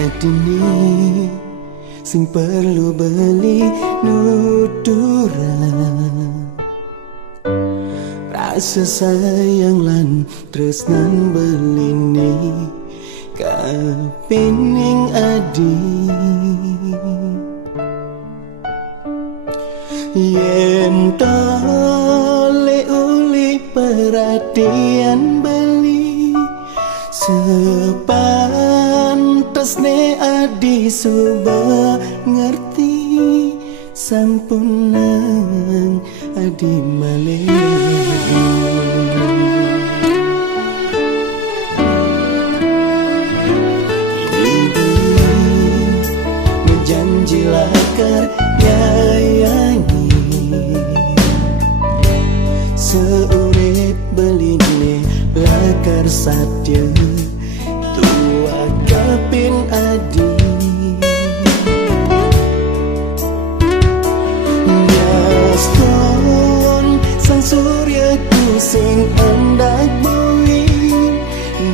adini sing perlu beli nuturan. Rasa sayang lan tresnan belini kapening adi. Yen tole uli perhatian beli sepantasne adi suba ngerti sampun nang adi malih. Menjanji lakar nyayangi seurip beline lakar satya tua kapin adi. Gaston sang surya ku sing hendak bui.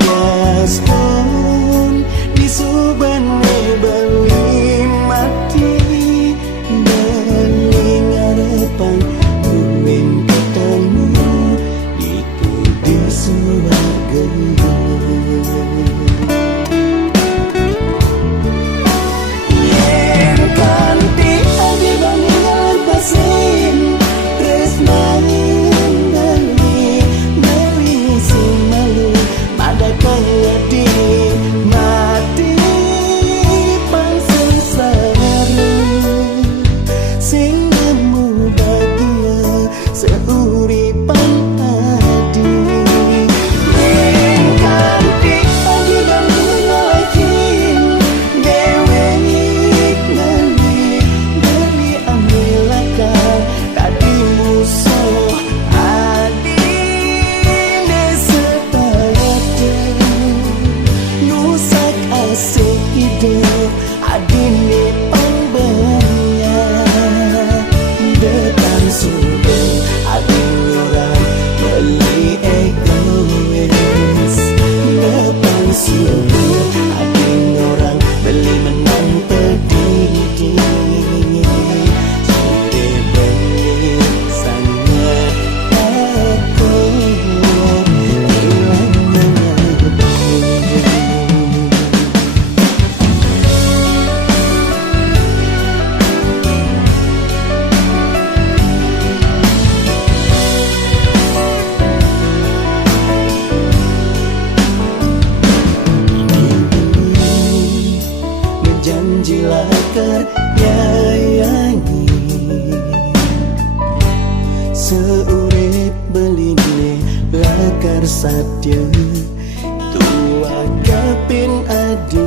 Gaston disubane beli mati beli ngarepan kuing ketemu itu di surga. Yen kanthi adi bangun pasin tresnain beli sing malu pada kaya di mati pangsesara sing nemu bahagia seuripan adi. Yen kanthi adi bangun yakin dewek beli ambil lakar tadi musuh adi nesetayate nusak asik hidup adine pembenya depan subuh adin orang beli egois depan subuh adin orang beli menang pedih sudah beli sangat takut hilang mengaku. Menjanji lakar nyayangi seurip beline lakar satya tua kapin adi.